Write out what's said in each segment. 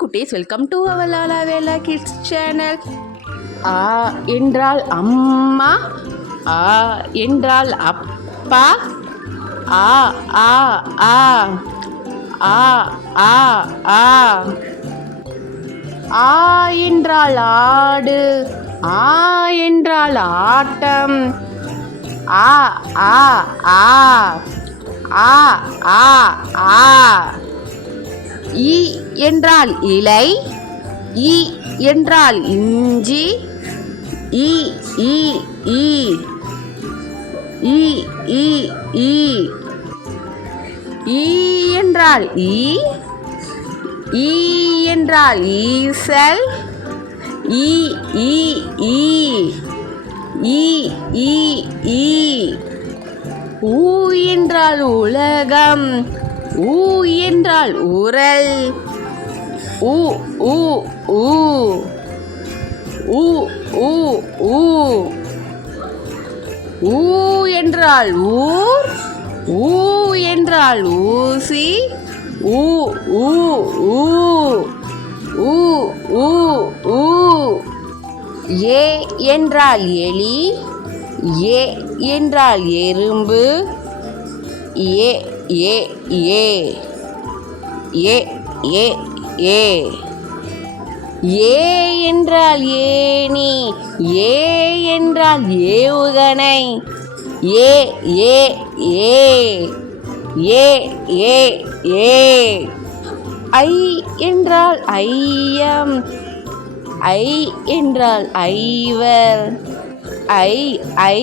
குட்டீஸ், welcome to our Lala Vela kids channel. ஆ என்றால் அம்மா, ஆ என்றால் அப்பா, ஆ ஆ ஆ ஆ ஆ ஆ ஆ என்றால் ஆடு, ஆ என்றால் ஆட்டம், ஆ ஆ ஆ ஆ ஆ ஆ இ என்றால் இலை, இ என்றால் இஞ்சி, இ இ இ இ இ இ ஈ என்றால் ஈ என்றால் ஈசல், ஈ ஈ ஈ ஈ ஈ ஈ ஊ என்றால் உலகம், ஊ என்றால் உரல், ஊ ஊ ஊ ஊ ஊ ஊ ஊ என்றால் ஊர், ஊ என்றால் ஊசி, ஊ ஊ ஊ ஊ ஊ ஊ ஏ என்றால் எலி, ஏ என்றால் எறும்பு, ஏ ஏ ஏ ஏ ஏ ஏ ஏ என்றால் ஏணி, ஏ என்றால் ஏவுகணை, ஏ ஏ ஏ ஏ ஏ ஏ ஐ என்றால் ஐயம், ஐ என்றால் ஐவர், ஐ ஐ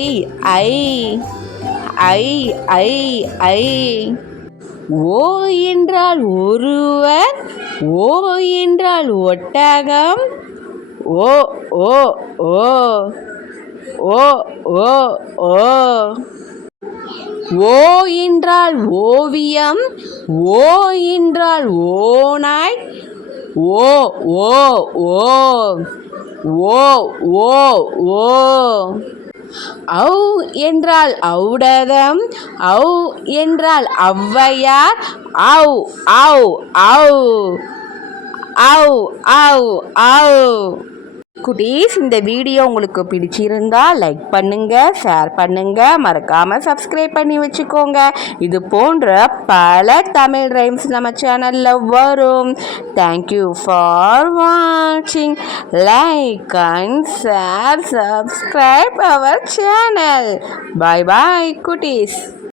ஐ ஐ ஐ ஐ ஓ என்றால் ஒருவர், ஓ என்றால் ஒட்டகம், ஓ ஓ ஓ ஓ ஓ ஓ ஓ என்றால் ஓவியம், ஓ என்றால் ஓநாய், ஓ ஓ ஓ ஓ ஓ ஓ ஔ என்றால் ஔடதம், ஔ என்றால் ஔவையார், ஔ ஔ ஔ ஔ ஔ ஔ குட்டீஸ், இந்த வீடியோ உங்களுக்கு பிடிச்சிருந்தா லைக் பண்ணுங்க, ஷேர் பண்ணுங்க, மறக்காம சப்ஸ்கிரைப் பண்ணி வச்சுக்கோங்க. இது போன்ற பல தமிழ் ரைம்ஸ் நம்ம சேனல்ல வரும். தேங்க்யூ ஃபார் வாட்சிங். Like and share, subscribe our channel. Bye bye குட்டீஸ்.